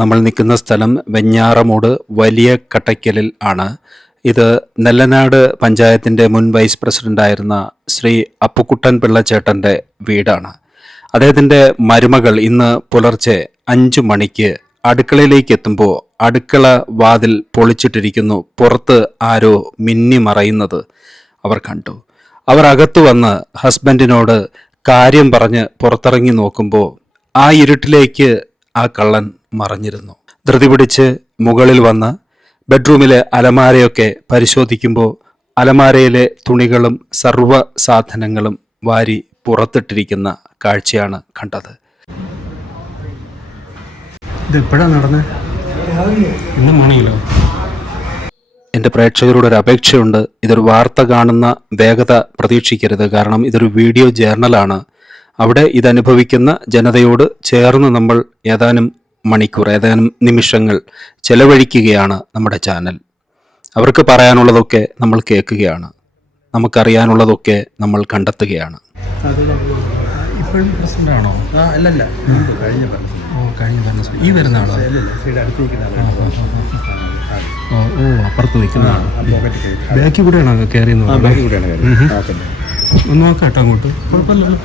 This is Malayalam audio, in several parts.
നമ്മൾ നിൽക്കുന്ന സ്ഥലം വെഞ്ഞാറമൂട് വലിയ കട്ടയ്ക്കലിൽ ആണ്. ഇത് നെല്ലനാട് പഞ്ചായത്തിൻ്റെ മുൻ വൈസ് പ്രസിഡൻ്റായിരുന്ന ശ്രീ അപ്പുക്കുട്ടൻ പിള്ളച്ചേട്ടൻ്റെ വീടാണ്. അദ്ദേഹത്തിൻ്റെ മരുമകൾ ഇന്ന് പുലർച്ചെ 5 മണിക്ക് അടുക്കളയിലേക്ക് എത്തുമ്പോൾ അടുക്കള വാതിൽ പൊളിച്ചിട്ടിരിക്കുന്നു. പുറത്ത് ആരോ മിന്നി മറയുന്നത് അവർ കണ്ടു. അവർ അകത്തു വന്ന് ഹസ്ബൻഡിനോട് കാര്യം പറഞ്ഞ് പുറത്തിറങ്ങി നോക്കുമ്പോൾ ആ ഇരുട്ടിലേക്ക് ആ കള്ളൻ മറഞ്ഞിരുന്നു. ധൃതി പിടിച്ച് മുകളിൽ വന്ന് ബെഡ്റൂമിലെ അലമാരയൊക്കെ പരിശോധിക്കുമ്പോൾ അലമാരയിലെ തുണികളും സർവ്വ സാധനങ്ങളും വാരി പുറത്തിട്ടിരിക്കുന്ന കാഴ്ചയാണ് കണ്ടത്. ഇതെപ്പോഴാണ് നടന്നത്? ഇന്ന് മോർണിംഗിലോ? എൻ്റെ പ്രേക്ഷകരോട് ഒരു അപേക്ഷയുണ്ട്. ഇതൊരു വാർത്ത കാണുന്ന വേഗത പ്രതീക്ഷിക്കരുത്. കാരണം ഇതൊരു വീഡിയോ ജേർണലാണ്. അവിടെ ഇതനുഭവിക്കുന്ന ജനതയോട് ചേർന്ന് നമ്മൾ ഏതാനും മണിക്കൂർ, ഏതാനും നിമിഷങ്ങൾ ചെലവഴിക്കുകയാണ് നമ്മുടെ ചാനൽ. അവർക്ക് പറയാനുള്ളതൊക്കെ നമ്മൾ കേൾക്കുകയാണ്, നമുക്കറിയാനുള്ളതൊക്കെ നമ്മൾ കണ്ടെത്തുകയാണ്. ഇപ്പോഴും പ്രസിഡൻ്റാണോ? അല്ലല്ല, കഴിഞ്ഞ ഈ വരുന്നതാണോ? അപ്പുറത്ത് നിൽക്കുന്നതാണ്. ബാക്കിൽ കൂടെയാണോ കയറിയെന്ന്? ഒന്ന് നോക്കാം കേട്ടോ, അങ്ങോട്ട് കുഴപ്പമില്ലല്ലോ.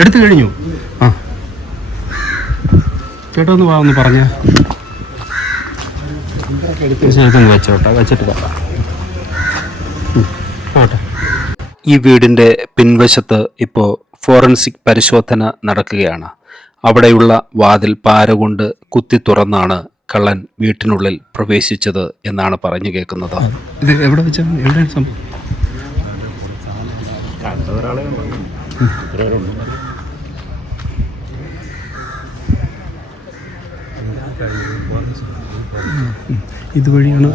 എടുത്തു കഴിഞ്ഞു. ചേട്ടാ ഒന്ന് പറഞ്ഞ വെച്ചിട്ട് പോട്ടെ. ഈ വീടിൻ്റെ പിൻവശത്ത് ഇപ്പോൾ ഫോറൻസിക് പരിശോധന നടക്കുകയാണ്. അവിടെയുള്ള വാതിൽ പാര കൊണ്ട് കുത്തി തുറന്നാണ് കള്ളൻ വീട്ടിനുള്ളിൽ പ്രവേശിച്ചത് എന്നാണ് പറഞ്ഞു കേൾക്കുന്നത്. ഇത് എവിടെ വെച്ചാണ്? എവിടെയാണ് സംഭവം? ഇതുവഴിയാണ്.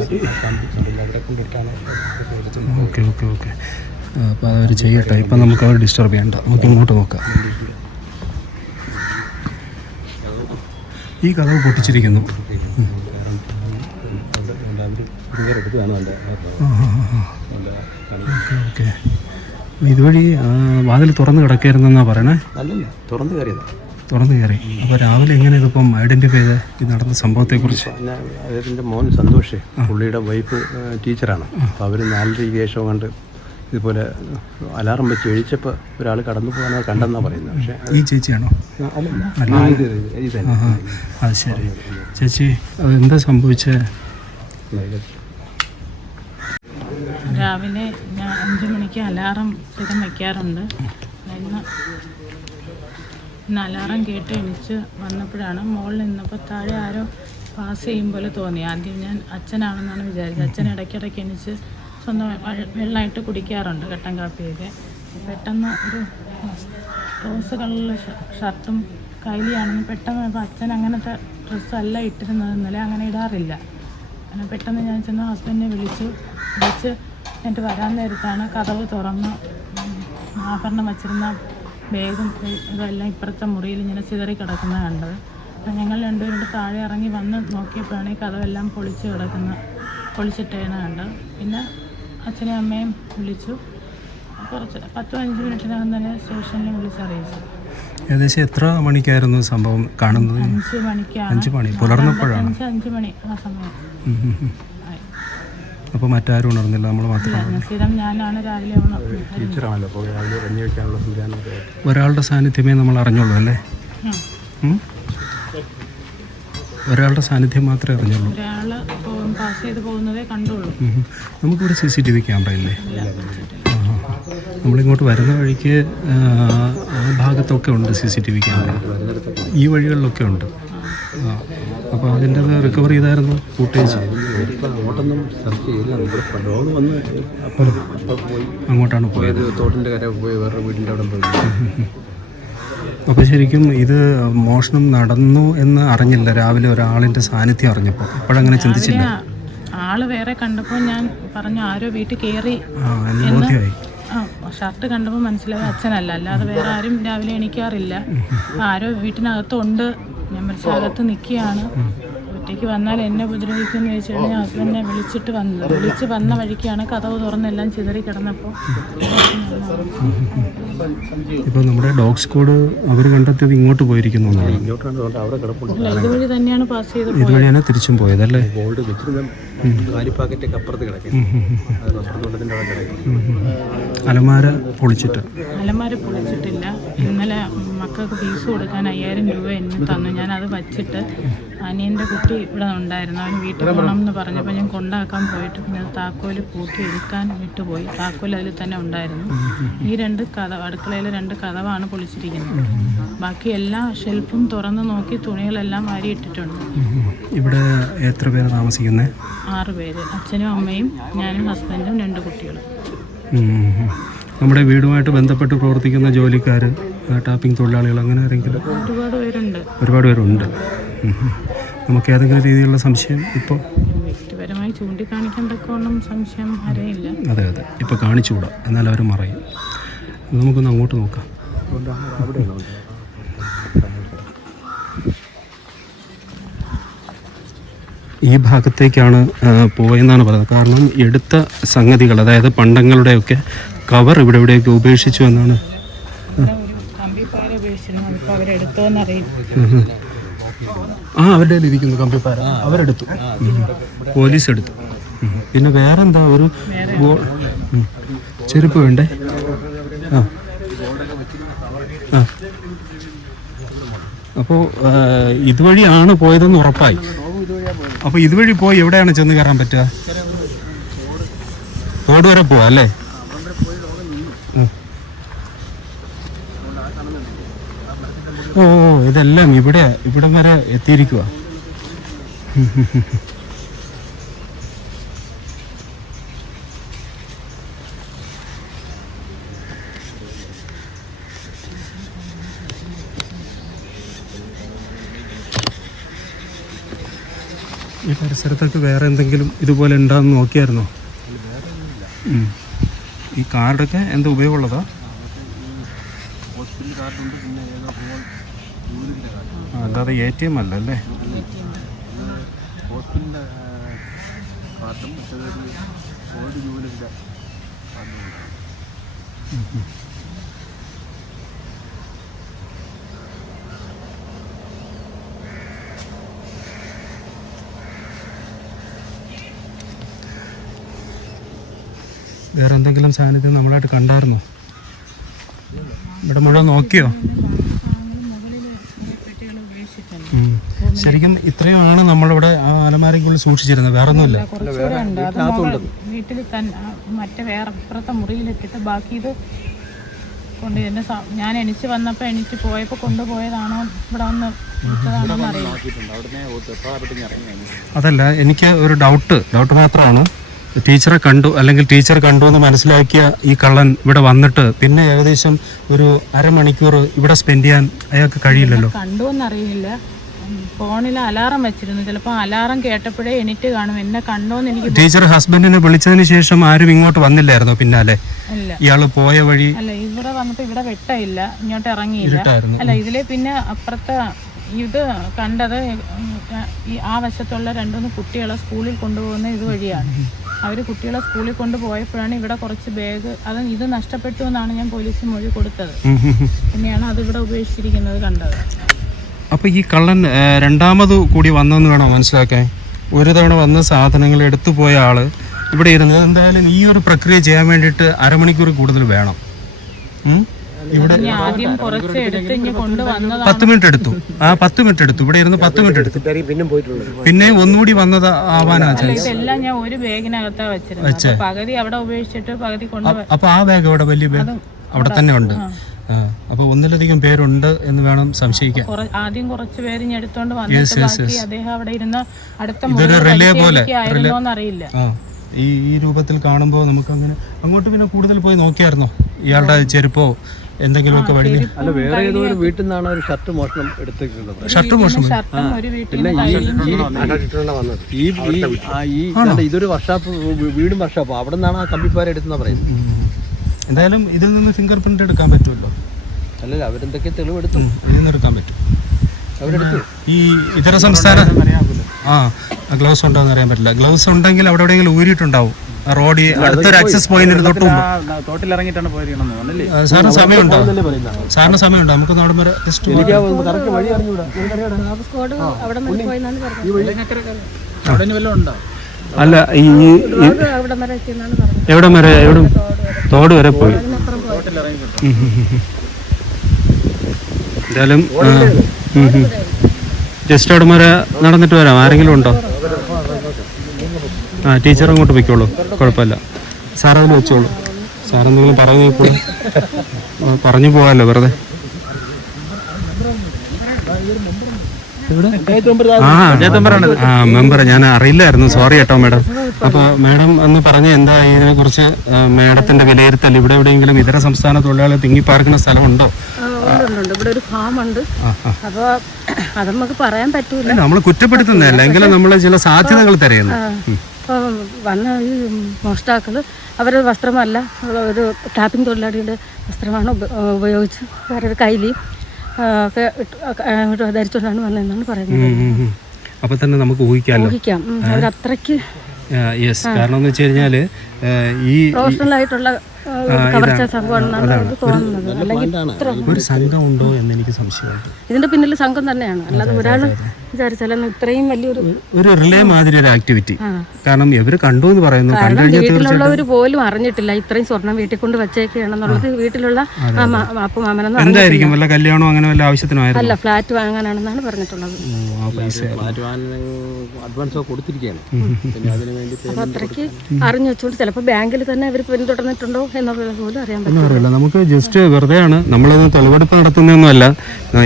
Okay okay okay. അപ്പോൾ അവർ ചെയ്യട്ടെ. ഇപ്പം നമുക്ക് അവർ ഡിസ്റ്റർബ് ചെയ്യണ്ട. നമുക്ക് ഇങ്ങോട്ട് നോക്കാം. ഈ കഥ പൊട്ടിച്ചിരിക്കുന്നു. ഓക്കെ. ഇതുവഴി വാതിൽ തുറന്ന് കിടക്കായിരുന്നെന്നാണ് പറയണേ? തുറന്ന് കയറി. അപ്പോൾ രാവിലെ എങ്ങനെ ഇതിപ്പം ഐഡൻറ്റിഫൈ ചെയ്ത് ഈ നടന്ന സംഭവത്തെക്കുറിച്ച്? അദ്ദേഹത്തിൻ്റെ മോൻ സന്തോഷ്, പുള്ളിയുടെ വൈഫ് ടീച്ചറാണ്. അപ്പോൾ അവർ 4:30 ശേഷം കണ്ട് ഇതുപോലെ അലാറം വെച്ച് എഴിച്ചപ്പോൾ ഒരാൾ കടന്നു പോകാൻ കണ്ടെന്നാണ് പറയുന്നത്. പക്ഷേ ഈ ചേച്ചിയാണോ? അത് ശരി. ചേച്ചി, അതെന്താ സംഭവിച്ചത്? രാവിലെ ഞാൻ 5 മണിക്ക് അലാറം സ്ഥിരം വയ്ക്കാറുണ്ട്. ഇന്ന് അലാറം കേട്ട് എണിച്ച് വന്നപ്പോഴാണ് മുകളിൽ നിന്നപ്പോൾ താഴെ ആരോ പാസ് ചെയ്യും പോലെ തോന്നി. ആദ്യം ഞാൻ അച്ഛനാണെന്നാണ് വിചാരിച്ചത്. അച്ഛൻ ഇടയ്ക്കിടയ്ക്ക് എണിച്ച് സ്വന്തം വെള്ളമായിട്ട് കുടിക്കാറുണ്ട്, കട്ടൻ കാപ്പിയൊക്കെ. പെട്ടെന്ന് ഒരു റോസ് കളറിലെ ഷർട്ടും കൈലിയാണെന്ന് പെട്ടെന്ന് ഇപ്പോൾ അച്ഛൻ അങ്ങനത്തെ ഡ്രസ്സല്ല ഇട്ടിരുന്നത്, ഇന്നലെ അങ്ങനെ ഇടാറില്ല. അങ്ങനെ പെട്ടെന്ന് ഞാൻ ചെന്ന് ഹസ്ബൻഡിനെ വിളിച്ച് എന്നിട്ട് വരാൻ നേരത്താണ് കതവ് തുറന്ന് ആഭരണം വച്ചിരുന്ന ബാഗും ഇതെല്ലാം ഇപ്പുറത്തെ മുറിയിൽ ഇങ്ങനെ ചിതറി കിടക്കുന്നത് കണ്ടത്. അപ്പം ഞങ്ങൾ രണ്ടുപേരും താഴെ ഇറങ്ങി വന്ന് നോക്കിയപ്പോഴാണ് ഈ കതവെല്ലാം പൊളിച്ചിട്ടേന്ന് കണ്ടത്. പിന്നെ അച്ഛനെയും അമ്മയും വിളിച്ചു. കുറച്ച് 10-15 മിനിറ്റിനകം തന്നെ സ്റ്റേഷനിൽ വിളിച്ചറിയിച്ചു. ഏകദേശം എത്ര മണിക്കായിരുന്നു സംഭവം കാണുന്നത്? 5 മണിക്കാണ്. 5 മണി പുലർന്നപ്പോഴാണ്? 5 മണി ആ സമയം. അപ്പോൾ മറ്റാരും ഉണർന്നില്ല, നമ്മൾ മാത്രമാണ്? സ്ഥിരം ഞാനാണ് രാവിലെ ടീച്ചറാണല്ലോ, അപ്പോൾ രാവിലെ കഞ്ഞി വയ്ക്കാനുള്ള സംവിധാനം. ഒരാളുടെ സാന്നിധ്യമേ നമ്മൾ അറിഞ്ഞുള്ളൂ അല്ലേ? ഒരാളുടെ സാന്നിധ്യം മാത്രമേ അറിഞ്ഞുള്ളൂ. ഒരാൾ പാസ് ചെയ്ത് പോകുന്നതേ കണ്ടുള്ളൂ. നമുക്കിവിടെ CCTV ക്യാമറ ഇല്ലേ? നമ്മളിങ്ങോട്ട് വരുന്ന വഴിക്ക് ആ ഭാഗത്തൊക്കെ ഉണ്ട് CCTV ക്യാമറ, ഈ വഴികളിലൊക്കെ ഉണ്ട്. അപ്പോൾ അതിൻ്റെ റിക്കവർ ചെയ്തായിരുന്നു ഫുട്ടേജ്. അങ്ങോട്ടാണ് പോയത്, തോട്ടിൻ്റെ കര പോയി വേറെ വീടിൻ്റെ അവിടെ പോയി. അപ്പോൾ ശരിക്കും ഇത് മോഷണം നടന്നു എന്ന് അറിഞ്ഞില്ല രാവിലെ ഒരാളിൻ്റെ സാന്നിധ്യം അറിഞ്ഞപ്പോൾ? അപ്പോഴങ്ങനെ ചിന്തിച്ചില്ല? ആള് വേറെ കണ്ടപ്പോൾ ഞാൻ പറഞ്ഞു ആരോ വീട്ടിൽ കയറി. ബോധ്യമായി. ഷർട്ട് കണ്ടപ്പോൾ മനസ്സിലായി അച്ഛനല്ല, അല്ലാതെ വേറെ ആരും രാവിലെ എണീക്കാറില്ല. ആരോ വീട്ടിനകത്തുണ്ട്. ഞാൻ മനസ്സിലകത്ത് നിൽക്കുകയാണ്. ഒറ്റയ്ക്ക് വന്നാൽ എന്നെ ഉപദ്രവിക്കുമെന്ന് ചോദിച്ചാണ് ഹസ്ബൻഡിനെ വിളിച്ചിട്ട് വന്നത്. വിളിച്ച് വന്ന വഴിക്കാണ് കതവ് തുറന്നെല്ലാം ചിതറി കിടന്നപ്പോൾ ഇപ്പോൾ നമ്മുടെ ഡോഗ് സ്ക്വാഡ് അവർ കണ്ടെത്തിയത് ഇങ്ങോട്ട് പോയിരിക്കുന്നു എന്നാണ്. ഇങ്ങോട്ടാണ് അവിടെ കിടപ്പുണ്ട്. അല്ല, ഇതുവഴി തന്നെയാണ് പാസ് ചെയ്ത് ഇതുവഴിയാണ് തിരിച്ചും പോയതല്ലേ? ഗോൾഡ് വെച്ചിരുന്ന കാലിപ്പാക്കറ്റൊക്കെ അപ്പുറത്ത് കിടക്കും. അലമാര പൊളിച്ചിട്ട്. അലമാര പൊളിച്ചിട്ടില്ല. ഇന്നലെ മക്കൾക്ക് ഫീസ് കൊടുക്കാൻ 5000 രൂപ എന്നെ തന്നു. ഞാനത് വച്ചിട്ട് അനിയൻ്റെ കുട്ടി ഇവിടെ ഉണ്ടായിരുന്നു. അവന് വീട്ടിൽ പോകണം എന്ന് പറഞ്ഞപ്പോൾ ഞാൻ കൊണ്ടാക്കാൻ പോയിട്ട് പിന്നെ താക്കോല് പൂട്ടി എടുക്കാൻ വിട്ടുപോയി. താക്കോൽ അതിൽ തന്നെ ഉണ്ടായിരുന്നു. ഈ 2 കതവ്, അടുക്കളയിലെ 2 കതവാണ് പൊളിച്ചിരിക്കുന്നത്. ബാക്കി എല്ലാ ഷെൽഫും തുറന്ന് നോക്കി തുണികളെല്ലാം വാരിയിട്ടിട്ടുണ്ട്. ഇവിടെ എത്ര പേര് താമസിക്കുന്നത്? 6 പേര്, അച്ഛനും അമ്മയും ഞാനും ഹസ്ബൻഡും 2 കുട്ടികളും. നമ്മുടെ വീടുമായിട്ട് ബന്ധപ്പെട്ട് പ്രവർത്തിക്കുന്ന ജോലിക്കാർ, ടാപ്പിംഗ് തൊഴിലാളികൾ, അങ്ങനെ ആരെങ്കിലും? ഒരുപാട് പേരുണ്ട്. നമുക്ക് ഏതെങ്കിലും രീതിയിലുള്ള സംശയം ഇപ്പോൾ വ്യക്തിപരമായി ചൂണ്ടിക്കാണിക്കേണ്ടതൊന്നും സംശയം അറിയില്ല. അതെ, ഇപ്പോൾ കാണിച്ചുകൂടാ, എന്നാൽ അവർ മറയും. നമുക്കൊന്ന് അങ്ങോട്ട് നോക്കാം. ഈ ഭാഗത്തേക്കാണ് പോയെന്നാണ് പറയുന്നത്. കാരണം എടുത്ത സംഗതികൾ, അതായത് പണ്ടങ്ങളുടെയൊക്കെ കവർ ഇവിടെ ഇവിടെയൊക്കെ ഉപേക്ഷിച്ചു എന്നാണ്. അവരുടെ ഇരിക്കുന്നു കമ്പിപ്പാര, അവരെടുത്തു, പോലീസ് എടുത്തു. പിന്നെ വേറെന്താ, ഒരു ചെരുപ്പ് വേണ്ടേ? അപ്പോൾ ഇതുവഴിയാണ് പോയതെന്ന് ഉറപ്പായി. അപ്പോൾ ഇതുവഴി പോയി എവിടെയാണ് ചെന്ന് കയറാൻ പറ്റുക? റോഡ് വരെ പോവാ അല്ലേ? ഓ, ഇതെല്ലാം ഇവിടം വരെ എത്തിയിരിക്കുക. ഈ പരിസരത്തൊക്കെ വേറെ എന്തെങ്കിലും ഇതുപോലെ ഉണ്ടാകുന്ന നോക്കിയായിരുന്നോ? ഈ കാർഡൊക്കെ എന്താ ഉപയോഗമുള്ളതാ? അല്ലാതെ ATM അല്ല അല്ലേ? വേറെ എന്തെങ്കിലും സാന്നിധ്യം നമ്മളായിട്ട് കണ്ടായിരുന്നോ? ഇവിടെ മുഴുവൻ നോക്കിയോ? ശരിക്കും ഇത്രയുമാണ് നമ്മളിവിടെ ആ അലമാരയ്ക്കുള്ളിൽ സൂക്ഷിച്ചിരുന്നത്, വേറെ ഒന്നുമില്ല. വീട്ടിൽ മറ്റേ വേറെ അപ്പുറത്തെ മുറിയിലിട്ടിട്ട് ബാക്കി ഇത് കൊണ്ട് എന്നെ ഞാൻ എണീച്ച് വന്നപ്പോൾ എണീറ്റ് പോയപ്പോൾ കൊണ്ടുപോയതാണോ ഇവിടെ വന്ന് ഇട്ടതാണോന്ന് അറിയില്ല. അതല്ല, എനിക്ക് ഒരു ഡൗട്ട് മാത്രമാണ്. ടീച്ചറെ കണ്ടു, അല്ലെങ്കിൽ ടീച്ചർ കണ്ടു എന്ന് മനസ്സിലാക്കിയ ഈ കള്ളൻ ഇവിടെ വന്നിട്ട് പിന്നെ ഏകദേശം ഒരു അരമണിക്കൂർ ഇവിടെ സ്പെൻഡ് ചെയ്യാൻ അയാൾക്ക് കഴിയില്ലല്ലോ. കണ്ടുവെന്നറിയില്ല. ഫോണിൽ അലാറം വെച്ചിരുന്നു. ചിലപ്പോൾ അലാറം കേട്ടപ്പോഴേ എണീറ്റ് കാണും. എന്നെ കണ്ടോന്ന് എനിക്ക്. ടീച്ചർ ഹസ്ബൻഡിനെ വിളിച്ചതിന് ശേഷം ആരും ഇങ്ങോട്ട് വന്നില്ലായിരുന്നോ പിന്നാലെ? ഇയാള് പോയ വഴി അല്ല, ഇവിടെ വന്നപ്പോൾ ഇവിടെ വെട്ടയില്ല, ഇങ്ങോട്ട് ഇറങ്ങിയില്ല. അല്ല, ഇതിലെ പിന്നെ അപ്പുറത്തെ ഇത് കണ്ടത് ആ വശത്തുള്ള 2-3 കുട്ടികളെ സ്കൂളിൽ കൊണ്ടുപോകുന്ന ഇതുവഴിയാണ്. അവർ കുട്ടികളെ സ്കൂളിൽ കൊണ്ടുപോയപ്പോഴാണ് ഇവിടെ കുറച്ച് ബാഗ് ഇത് നഷ്ടപ്പെട്ടു എന്നാണ് ഞാൻ പോലീസിന് മൊഴി കൊടുത്തത്. പിന്നെയാണ് അതിവിടെ ഉപേക്ഷിച്ചിരിക്കുന്നത് കണ്ടത്. അപ്പോൾ ഈ കള്ളൻ രണ്ടാമത് കൂടി വന്നെന്ന് വേണം മനസ്സിലാക്കാൻ. ഒരു തവണ വന്ന സാധനങ്ങൾ എടുത്തു പോയ ആള് ഇവിടെ ഇരുന്നത്. എന്തായാലും ഈ ഒരു പ്രക്രിയ ചെയ്യാൻ വേണ്ടിയിട്ട് അരമണിക്കൂർ കൂടുതൽ വേണം. ഇവിടെ 10 മിനിറ്റ് എടുത്തു. 10 മിനിറ്റ് എടുത്തു. ഇവിടെ ഇരുന്ന് 10 മിനിറ്റ് എടുത്തു. പിന്നെ ഒന്നുകൂടി വന്നത് ആവാനാ ചാൻസ്. ഇതെല്ലാം ഞാൻ ഒരു ബാഗിനകത്താ വെച്ചിരുന്നത്. പകുതി അവിടെ ഉപേക്ഷിച്ചിട്ട് പകുതി കൊണ്ട്. അപ്പൊ ആ ബാഗ് അവിടെ, വലിയ ബാഗ് അവിടെ തന്നെ ഉണ്ട്. അപ്പൊ ഒന്നിലധികം പേരുണ്ട് എന്ന് വേണം സംശയിക്കാൻ. ആദ്യം കുറച്ച് പേര് എടുത്തോണ്ട് വന്നിട്ട് ബാക്കി അദ്ദേഹം അവിടെ ഇരുന്ന് അടുത്ത ഇതൊരു റിലേ പോലെ അറിയില്ല. ഈ രൂപത്തിൽ കാണുമ്പോൾ നമുക്ക് അങ്ങനെ അങ്ങോട്ട് പിന്നെ കൂടുതൽ പോയി നോക്കിയായിരുന്നോ? ഇയാളുടെ ചെരുപ്പോ എന്തെങ്കിലുമൊക്കെ വഴി? അല്ല, വേറെ ഏതോ ഒരു വീട്ടിൽ നിന്നാണ് ഒരു ഷർട്ട് മോഷണം എടുത്തിട്ടുള്ളത്. ഷർട്ട് മോഷണം? ഇതൊരു വർഷാപ്പ്, വീടും വർഷാപ്പ്, അവിടെ നിന്നാണ് ആ കമ്പിപ്പാര എടുത്തെന്നാ പറയുന്നത്. എന്തായാലും ഇതിൽ നിന്ന് ഫിംഗർ പ്രിന്റ് എടുക്കാൻ പറ്റുമല്ലോ. അല്ലല്ല, അവരെന്തൊക്കെ തെളിവെടുത്തു, ഇതിൽ നിന്ന് എടുക്കാൻ പറ്റും. അവരെടുത്തു. ഈ ഇതര സംസ്ഥാന ഗ്ലൗസ് ഉണ്ടോ എന്ന് അറിയാൻ പറ്റില്ല. ഗ്ലൗസ് ഉണ്ടെങ്കിൽ അവിടെ എവിടെയെങ്കിലും ഊരിയിട്ടുണ്ടാവും. റോഡിൽ അടുത്തൊരു ആക്സസ് പോയിന്റിന് തൊട്ട് മുമ്പ്. തോട്ടിലിറങ്ങിയിട്ടാണ് പോയിരിക്കണം തോന്നുന്നല്ലേ? സാറിന് സമയമുണ്ടോ? സാറിന് സമയമുണ്ടോ? നമുക്ക് നാടൻ വരെ ജസ്റ്റ് അവിടെ വല്ലതും ഉണ്ടോ? അല്ല, ഈ എവിടെ വരെ തോട് വരെ പോയി. എന്തായാലും ജസ്റ്റ് അവിടെ വരെ നടന്നിട്ട് വരാം. ആരെങ്കിലും ഉണ്ടോ? ടീച്ചർ അങ്ങോട്ട് പൊയ്ക്കോളൂ, കുഴപ്പമില്ല. സാറതിൽ വെച്ചോളൂ. സാറെന്തെങ്കിലും പറഞ്ഞു പോകാമല്ലോ വെറുതെ. മെമ്പർ ഞാൻ അറിയില്ലായിരുന്നു, സോറി കേട്ടോ മാഡം. അപ്പോൾ മാഡം എന്ന് പറഞ്ഞ എന്താ ഇതിനെ കുറിച്ച് മാഡത്തിന്റെ വിലയിരുത്തൽ? ഇവിടെ എവിടെയെങ്കിലും ഇതര സംസ്ഥാന തൊഴിലാളികൾ തിങ്ങിപ്പാർക്കുന്ന സ്ഥലമുണ്ടോ? ഇവിടെ ഒരു ഫാമുണ്ട്. അപ്പോൾ അത് നമുക്ക് പറയാൻ പറ്റൂല. നമ്മൾ കുറ്റപ്പെടുത്തുന്നതല്ല, എങ്കിലും നമ്മൾ ചില സാധ്യതകൾ തിരയുന്നു. ഇപ്പോൾ വന്ന ഈ മോഷ്ടാക്കൾ അവരുടെ വസ്ത്രമല്ല, ഒരു ടാപ്പിംഗ് തൊഴിലാളിയുടെ വസ്ത്രമാണ് ഉപയോഗിച്ച് വേറൊരു കയ്യിൽ ഒക്കെ ധരിച്ചുകൊണ്ടാണ് വന്നതെന്നാണ് പറയുന്നത്. അപ്പൊ തന്നെ നമുക്ക് ഊഹിക്കാം അവരത്രയ്ക്ക് യെസ്. കാരണം എന്ന് വെച്ച് കഴിഞ്ഞാല് ഈ പ്രൊഫഷണൽ ആയിട്ടുള്ള കവർച്ച സംഘമാണെന്നാണ് തോന്നുന്നത്. അല്ലെങ്കിൽ ഒരു സംഘം ഉണ്ടോ എന്ന് എനിക്ക് സംശയമുണ്ട്. ഇതിന്റെ പിന്നിൽ സംഘം തന്നെയാണ്, അല്ലാതെ ഒരാൾ വിചാരിച്ചാലും ഇത്രയും വലിയൊരു റിലേ മാതിരി ഒരു ആക്ടിവിറ്റി. കാരണം ഇവര് കണ്ടു എന്ന് പറയുന്നു. വീട്ടിലുള്ളവർ പോലും അറിഞ്ഞിട്ടില്ല ഇത്രയും സ്വർണം വീട്ടിൽ കൊണ്ട് വെച്ചേക്കാണെന്നുള്ളത്. വീട്ടിലുള്ള അപ്പു മാമനൊന്നും എന്തായിരിക്കും, വല്ല കല്യാണോ അങ്ങനെ വല്ല ആവശ്യത്തിനായിരുന്നു? അല്ല, ഫ്ലാറ്റ് വാങ്ങാനാണെന്നാണ് പറഞ്ഞിട്ടുള്ളത്. അഡ്വാൻസ് കൊടുത്തിരിക്കുകയാണ്. അപ്പൊ അത്രയ്ക്ക് അറിഞ്ഞു വെച്ചോണ്ട് ചിലപ്പോൾ ബാങ്കിൽ തന്നെ അവർ പിന്തുടർന്നിട്ടുണ്ടോ എന്നുള്ളത് പോലും അറിയാൻ പറ്റില്ല. നമുക്ക് ജസ്റ്റ് വെറുതെയാണ്, നമ്മളൊന്നും തെളിവെടുപ്പ് നടത്തുന്നതൊന്നുമല്ല.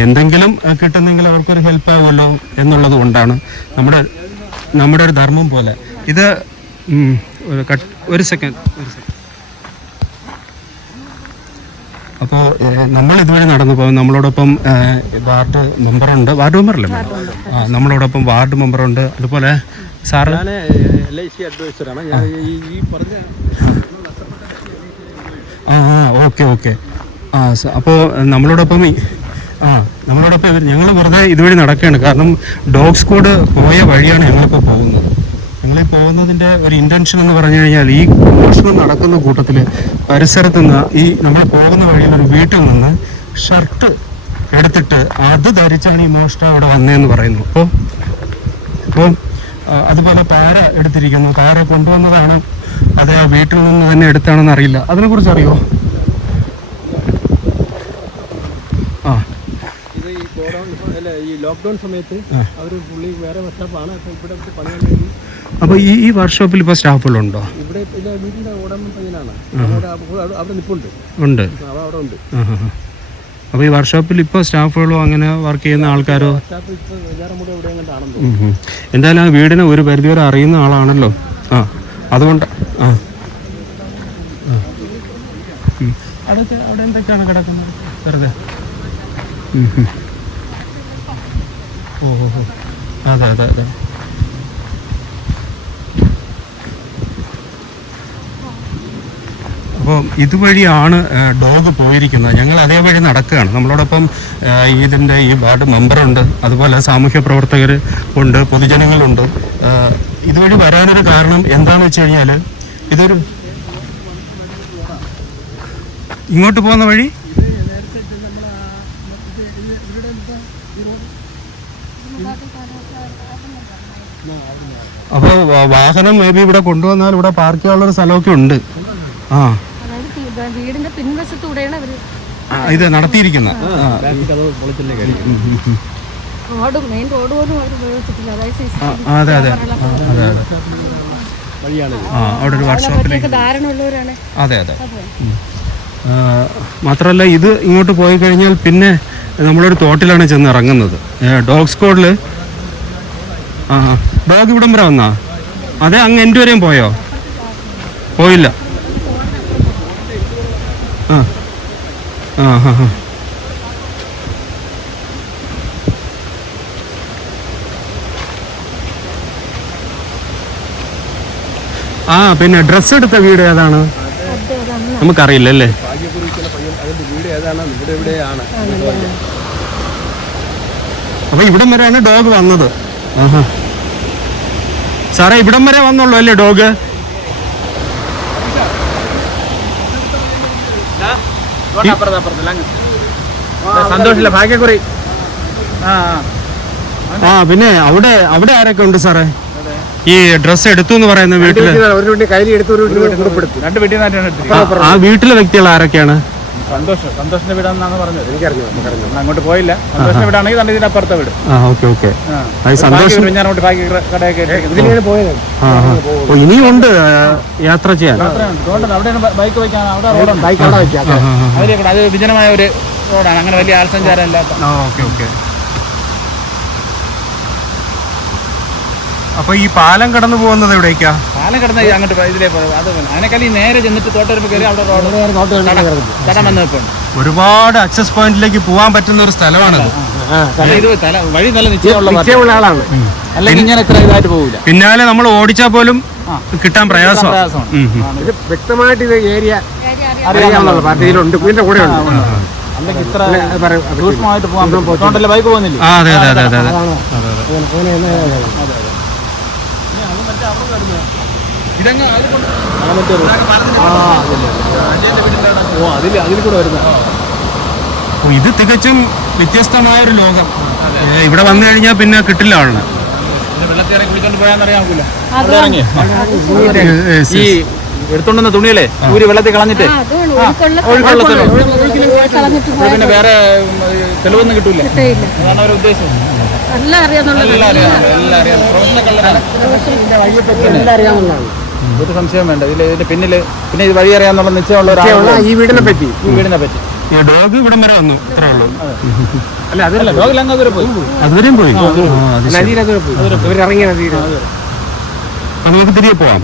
എന്തെങ്കിലും കിട്ടുന്നെങ്കിൽ അവർക്കൊരു ഹെൽപ്പ് ആവുമല്ലോ എന്നുള്ളത് കൊണ്ടാണ് നമ്മുടെ ഒരു ധർമ്മം പോലെ ഇത്. ഒരു സെക്കൻഡ്. അപ്പോൾ നമ്മൾ ഇതുവഴി നടന്നു പോകും. നമ്മളോടൊപ്പം വാർഡ് മെമ്പറുണ്ട്. വാർഡ് മെമ്പറല്ലേ? നമ്മളോടൊപ്പം വാർഡ് മെമ്പറുണ്ട്. അതുപോലെ സാറ് LIC അഡ്വൈസറാണ്. ഞാൻ ഈ പറഞ്ഞ ഓക്കെ. അപ്പോൾ നമ്മളോടൊപ്പം ഞങ്ങൾ വെറുതെ ഇതുവഴി നടക്കുകയാണ്. കാരണം ഡോഗ് സ്ക്വാഡ് പോയ വഴിയാണ് ഞങ്ങളിപ്പോൾ പോകുന്നത്. ഞങ്ങളീ പോകുന്നതിൻ്റെ ഒരു ഇൻറ്റൻഷൻ എന്ന് പറഞ്ഞു കഴിഞ്ഞാൽ, ഈ മോഷണം നടക്കുന്ന കൂട്ടത്തിൽ പരിസരത്ത് നിന്ന് ഈ നമ്മൾ പോകുന്ന വഴിയിലൊരു വീട്ടിൽ നിന്ന് ഷർട്ട് എടുത്തിട്ട് അത് ധരിച്ചാണ് ഈ മോഷണം അവിടെ വന്നതെന്ന് പറയുന്നു. അപ്പോൾ അതുപോലെ പാര എടുത്തിരിക്കുന്നു. പാര കൊണ്ടുവന്നതാണ്, അത് ആ വീട്ടിൽ നിന്ന് തന്നെ എടുത്താണെന്ന് അറിയില്ല. അതിനെക്കുറിച്ച് അറിയുമോ? ഇത് ഈ ഗോഡൗൺ ഈ ലോക്ക്ഡൗൺ സമയത്ത് അവർ പുള്ളി വേറെ വർക്ക്ഷോപ്പാണ്. അപ്പോൾ ഇവിടെ പണിയാൻ വേണ്ടി. അപ്പോൾ ഈ വർക്ക്ഷോപ്പിൽ ഇപ്പോൾ സ്റ്റാഫുകളുണ്ടോ? ഇവിടെ വീടിൻ്റെ ഉടമ പയ്യനാണ്, അവിടെ നിൽപ്പുണ്ട്. ഉണ്ട്, അവിടെ ഉണ്ട്. അപ്പോൾ ഈ വർക്ക്ഷോപ്പിൽ ഇപ്പോൾ സ്റ്റാഫുകളോ അങ്ങനെ വർക്ക് ചെയ്യുന്ന ആൾക്കാരോ? എന്തായാലും ആ വീടിനെ ഒരു പരിധിവരെ അറിയുന്ന ആളാണല്ലോ. അതുകൊണ്ട് അതൊക്കെ അവിടെ എന്തൊക്കെയാണ് കിടക്കുന്നത് വെറുതെ? അതെ. അപ്പോൾ ഇതുവഴിയാണ് ഡോഗ് പോയിരിക്കുന്നത്. ഞങ്ങൾ അതേ വഴി നടക്കുകയാണ്. നമ്മളോടൊപ്പം ഇതിൻ്റെ ഈ വാർഡ് മെമ്പറുണ്ട്, അതുപോലെ സാമൂഹ്യ പ്രവർത്തകർ ഉണ്ട്, പൊതുജനങ്ങളുണ്ട്. ഇതുവഴി വരാനൊരു കാരണം എന്താണെന്ന് വെച്ച് കഴിഞ്ഞാൽ, ഇതൊരു ഇങ്ങോട്ട് പോകുന്ന വഴി അപ്പോൾ വാഹനം മേ ബി ഇവിടെ കൊണ്ടുവന്നാൽ ഇവിടെ പാർക്ക് ചെയ്യാനുള്ളൊരു സ്ഥലമൊക്കെ ഉണ്ട്. വീടിന്റെ പിൻവശത്തൂടെയാണ് അവര് ഇത് നടത്തിയിരിക്കുന്ന. മെയിൻ റോഡ് പോലും അവർ ഉപയോഗിച്ചിട്ടില്ല. അതെ. അവിടെ ഒരു വർക്ക്ഷോപ്പിലേക്ക് ധാരണ ഉള്ളവരാണ്. അതെ. മാത്രമല്ല ഇത് ഇങ്ങോട്ട് പോയി കഴിഞ്ഞാൽ പിന്നെ നമ്മളൊരു തോട്ടിലാണ് ചെന്ന് ഇറങ്ങുന്നത്. ഡോഗ് സ്ക്വാഡിൽ ഡോഗ് ഇവിടം വരെ വന്നാ? അതെ, അങ്ങ് എൻ്റെ വരെയും പോയോ? പോയില്ല. പിന്നെ ഡ്രസ്സ് എടുത്ത വീട് ഏതാണ് നമുക്കറിയില്ലല്ലേ? അപ്പൊ ഇവിടം വരെയാണ് ഡോഗ് വന്നത്. സാറേ ഇവിടം വരെ വന്നുള്ളൂ അല്ലേ ഡോഗ്? സന്തോഷില്ല, ഭാഗ്യക്കുറി. ആ പിന്നെ അവിടെ ആരൊക്കെ ഉണ്ട് സാറേ? ഈ ഡ്രസ്സ് എടുത്തു എന്ന് പറയുന്ന വീട്ടില് ഒരു വീട്ടിൽ കയ്യിൽ എടുത്ത് ഒരു വീട്ടിൽ കൊടുപ്പെടുത്തു. 2 വീട്ടിൽ നിന്നാണ്. ആ വീട്ടിലെ വ്യക്തികൾ ആരൊക്കെയാണ്? സന്തോഷിന്റെ വീടാണെന്നാണ് പറഞ്ഞത്. എനിക്കറിഞ്ഞു, അങ്ങോട്ട് പോയില്ല. സന്തോഷിന്റെ വീടാണെങ്കിൽ തന്നെ ഇതിന്റെ അപ്പുറത്തെ വീട്. ഓക്കെ. പോയത് ഇനിയും ഉണ്ട് യാത്ര ചെയ്യാൻ. അവിടെയാണ് ബൈക്ക് വയ്ക്കാൻ, അവിടെ റോഡുണ്ട്. അതിലേക്ക് അത് വിജനമായ ഒരു റോഡാണ്, അങ്ങനെ വലിയ ആൾസഞ്ചാരം ഇല്ലാത്ത. ഓക്കെ. അപ്പൊ ഈ പാലം കടന്നു പോകുന്നത് എവിടേക്കാ? പാലം കടന്ന് അങ്ങോട്ട് ഇതിലേ പോകും. അത് അതിനേക്കാൾ നേരെ ചെന്നിട്ട് തോട്ടൊരുപ്പ് കയറി അവിടെ റോഡ് തടം വന്ന് നിൽപ്പുണ്ട്. ഒരുപാട് അക്സസ് പോയിന്റിലേക്ക് പോകാൻ പറ്റുന്ന ഒരു സ്ഥലമാണത്. ഇത് വഴി നല്ല നിശ്ചയമുള്ള ആളാണ്, അല്ലെങ്കിൽ ഇങ്ങനെ ഇത്ര ഇതായിട്ട് പോകില്ല. പിന്നാലെ നമ്മൾ ഓടിച്ചാൽ പോലും കിട്ടാൻ പ്രയാസമാണ്. ഇത് വ്യക്തമായിട്ട് ഇത് ഏരിയ അറിയാവുന്ന പാർട്ടിയിലുണ്ട്, ഇതിന്റെ കൂടെ ഉണ്ട്. അല്ലെങ്കിൽ ഇത്ര സൂക്ഷ്മമായിട്ട് പോകാൻ ബൈക്ക് പോകുന്നില്ല. അതെ. ഇത് തികച്ചും വ്യത്യസ്തമായ ഒരു ലോകം. ഇവിടെ വന്നു കഴിഞ്ഞാൽ പിന്നെ കിട്ടില്ല ആളിന്. വെള്ളത്തിറങ്ങി കുളിച്ചോണ്ട് പോയാന്നറിയാമല്ലോ. ഈ എടുത്തോണ്ടുന്ന തുണികളെ ഊരി വെള്ളത്തിൽ കളഞ്ഞിട്ട് പിന്നെ വേറെ തെളിവൊന്നും കിട്ടൂല. അതാണ് അവരുടെ ഉദ്ദേശം. ഒരു സംശയം വേണ്ട. ഇതിന്റെ പിന്നില് പിന്നെ ഇത് വഴി അറിയാന്നുള്ള നിശ്ചയമുള്ള ഈ വീടിനെ പറ്റി ഡോഗ് ഇവിടം വരെ വന്നു, ഇത്രേ ഉള്ളൂ. അല്ല അതല്ല, ഡോഗ് അങ്ങ് അതുവരെ പോയി. അതുവരെയും പോയി. ഇവരിറങ്ങിയ നദിയിൽ അത് നമുക്ക് തിരികെ പോവാം.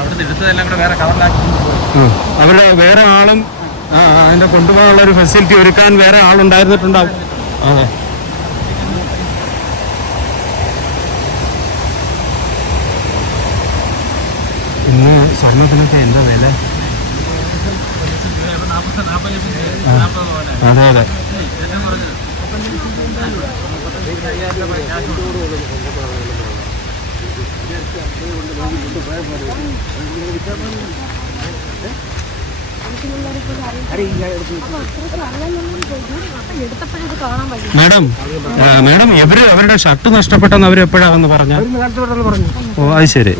അവിടുന്ന് എടുത്തതെല്ലാം കൂടെ വേറെ കവറിലാക്കി അവരുടെ വേറെ ആളും അതിന്റെ കൊണ്ടുപോകാനുള്ള ഒരു ഫെസിലിറ്റി ഒരുക്കാൻ വേറെ ആളുണ്ടായിരുന്നിട്ടുണ്ടാവും. അതെ. ഇന്ന് സ്വർണ്ണത്തിനൊക്കെ എന്താ വില? അതെ. മാഡം അവരുടെ ഷർട്ട് നഷ്ടപ്പെട്ടെന്ന് അവർ എപ്പോഴാണെന്ന് പറഞ്ഞ? ഓ അത് ശരി.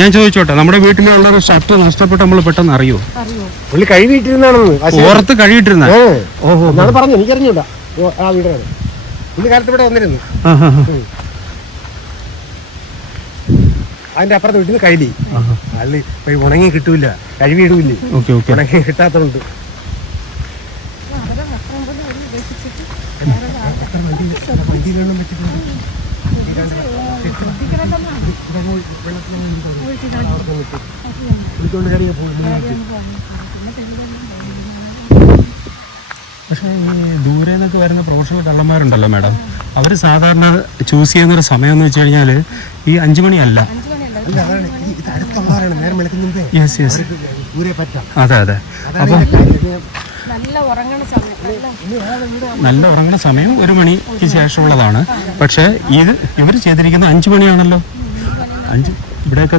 ഞാൻ ചോദിച്ചോട്ടെ, നമ്മുടെ വീട്ടിലുള്ള ഷർട്ട് നഷ്ടപ്പെട്ട് നമ്മൾ പെട്ടെന്ന് അറിയോ? പുള്ളി കഴുകിയിട്ടിരുന്നാണെന്ന് ഓർത്ത് കഴുകിയിട്ടിരുന്ന? ഓഹോ പറഞ്ഞു, എനിക്കറിഞ്ഞൂടാ. ആ വീടാണ് പുള്ളി കാലത്ത് ഇവിടെ വന്നിരുന്നു. അതിന്റെ അപ്പുറത്ത് വീട്ടിൽ നിന്ന് കൈലി അള്ളി ഉണങ്ങി കിട്ടൂല, കഴുകിയിടൂല്ലേ. ഉണങ്ങി കിട്ടാത്തതുകൊണ്ട് പക്ഷേ ഈ ദൂരെ നിന്നൊക്കെ വരുന്ന പ്രൊഫഷണൽ കള്ളന്മാരുണ്ടല്ലോ മാഡം, അവർ സാധാരണ ചൂസ് ചെയ്യുന്നൊരു സമയം എന്ന് വെച്ച് കഴിഞ്ഞാൽ ഈ 5 മണിയല്ല. അതെ. അപ്പോൾ നല്ല ഉറങ്ങണ സമയം 1 മണിക്ക് ശേഷമുള്ളതാണ്. പക്ഷേ ഇവർ ചെയ്തിരിക്കുന്നത് 5 മണിയാണല്ലോ. ഇവിടെയൊക്കെ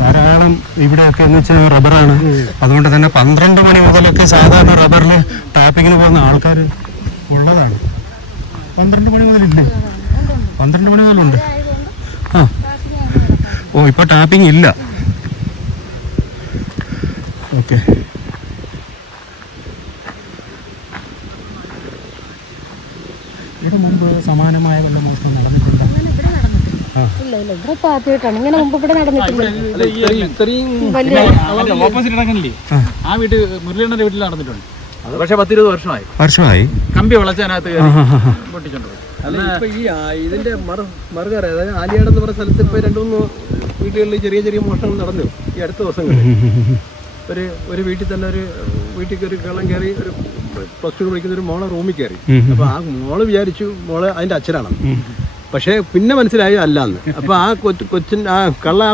ധാരാളം ഇവിടെയൊക്കെ എന്ന് വെച്ചാൽ റബ്ബറാണ്. അതുകൊണ്ട് തന്നെ 12 മണി മുതലൊക്കെ സാധാരണ റബ്ബറിൽ ടാപ്പിങ്ങിന് പോകുന്ന ആൾക്കാർ ഉള്ളതാണ്. 12 മണി മുതലില്ലേ? 12 മണി മുതലുണ്ട്. ഇപ്പോൾ ടാപ്പിംഗ് ഇല്ല. ഓക്കെ. ഇവിടെ മുമ്പ് സമാനമായ വല്ല മോഷണം നടന്നിട്ടുണ്ടോ? ഓപ്പോസിറ്റ് നടക്കണില്ലേ, ആ വീട്ടിൽ മുരളീണ്ണന്റെ വീട്ടിൽ നടന്നിട്ടുണ്ട്. പക്ഷെ 10-20 വർഷമായി കമ്പി വിളച്ചതിനകത്ത് പൊട്ടിച്ചോണ്ട് പോയി. ഇപ്പൊ ഈ ഇതിന്റെ മറുകര, അതായത് ആലിയാടെന്ന് പറഞ്ഞ സ്ഥലത്ത് ഇപ്പൊ 2-3 വീടുകളിൽ ചെറിയ മോഷണം നടന്നു ഈ അടുത്ത ദിവസങ്ങളിൽ. ഒരു വീട്ടിൽ തന്നെ ഒരു കള്ളം കയറി, ഒരു +2 പഠിക്കുന്ന ഒരു മോളെ റൂമിൽ കയറി. അപ്പൊ ആ മോള് വിചാരിച്ചു മോളെ അതിന്റെ അച്ഛനാണെന്ന്. പക്ഷേ പിന്നെ മനസ്സിലായി അല്ലാന്ന്. അപ്പൊ ആ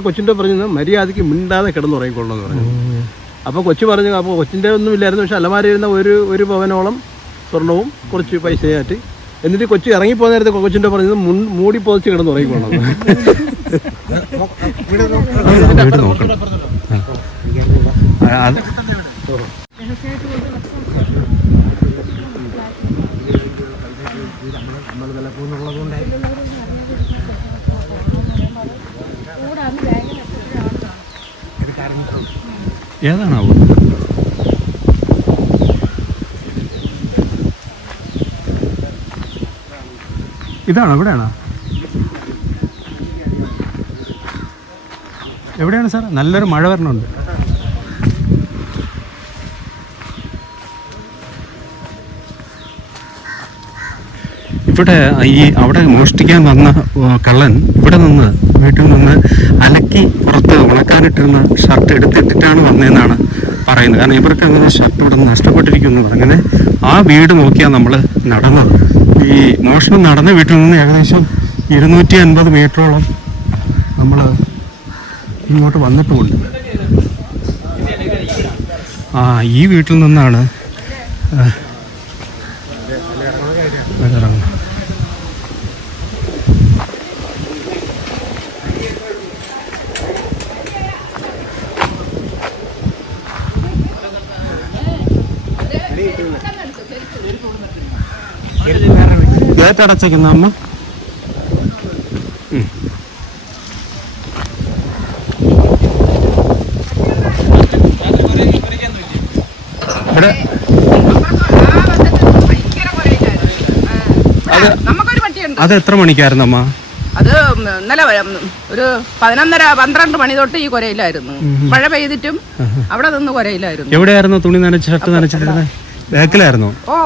കൊച്ചിന്റെ പറഞ്ഞു മര്യാദയ്ക്ക് മിണ്ടാതെ കിടന്നുറങ്ങിക്കൊള്ളണമെന്ന് പറഞ്ഞു. അപ്പോൾ കൊച്ചു പറഞ്ഞു, അപ്പോൾ കൊച്ചിൻ്റെ ഒന്നും ഇല്ലായിരുന്നു. പക്ഷെ അലമാരയിരുന്ന ഒരു പവനോളം സ്വർണവും കുറച്ച് പൈസയായിട്ട്. എന്നിട്ട് കൊച്ചു ഇറങ്ങിപ്പോ നേരത്തെ കൊച്ചിൻ്റെ പറഞ്ഞത് മൂടി പൊതിച്ച് കിടന്ന് ഉറങ്ങിക്കോണം. വീട് നോക്കണം. ഏതാണാവോ? ഇതാണോ? എവിടെയാണോ? എവിടെയാണ് സാർ? നല്ലൊരു മഴ വരണുണ്ട്. ഇവിടെ അവിടെ മോഷ്ടിക്കാൻ വന്ന കള്ളൻ ഇവിടെ നിന്ന് വീട്ടിൽ നിന്ന് അലക്കി പുറത്ത് ഉണക്കാനിട്ടിരുന്ന ഷർട്ട് എടുത്തിട്ടിട്ടാണ് വന്നതെന്നാണ് പറയുന്നത്. കാരണം ഇവർക്ക് അങ്ങനെ ഷർട്ട് ഇവിടെ നിന്ന് നഷ്ടപ്പെട്ടിരിക്കുന്നു. അങ്ങനെ ആ വീട് നോക്കിയാണ് നമ്മൾ നടന്നത്. ഈ മോഷണം നടന്ന വീട്ടിൽ നിന്ന് ഏകദേശം 250 മീറ്ററോളം നമ്മൾ ഇങ്ങോട്ട് വന്നിട്ടുമുണ്ട്. ഈ വീട്ടിൽ നിന്നാണ് ഇറങ്ങുന്നത്. ഗേറ്റ് അടച്ചേക്കുന്ന അമ്മ. അത് എത്ര മണിക്കായിരുന്നു അമ്മ? അത് ഇന്നലെ ഒരു 11:30-12 മണി തൊട്ട് ഈ കൊരയിലായിരുന്നു. മഴ പെയ്തിട്ടും അവിടെ നിന്ന് കൊരയിലായിരുന്നു. എവിടെയായിരുന്നു തുണി നനച്ച് ഷർട്ട് നനച്ചിട്ടിരുന്നത്? ബാക്കിലായിരുന്നോ? ഓ,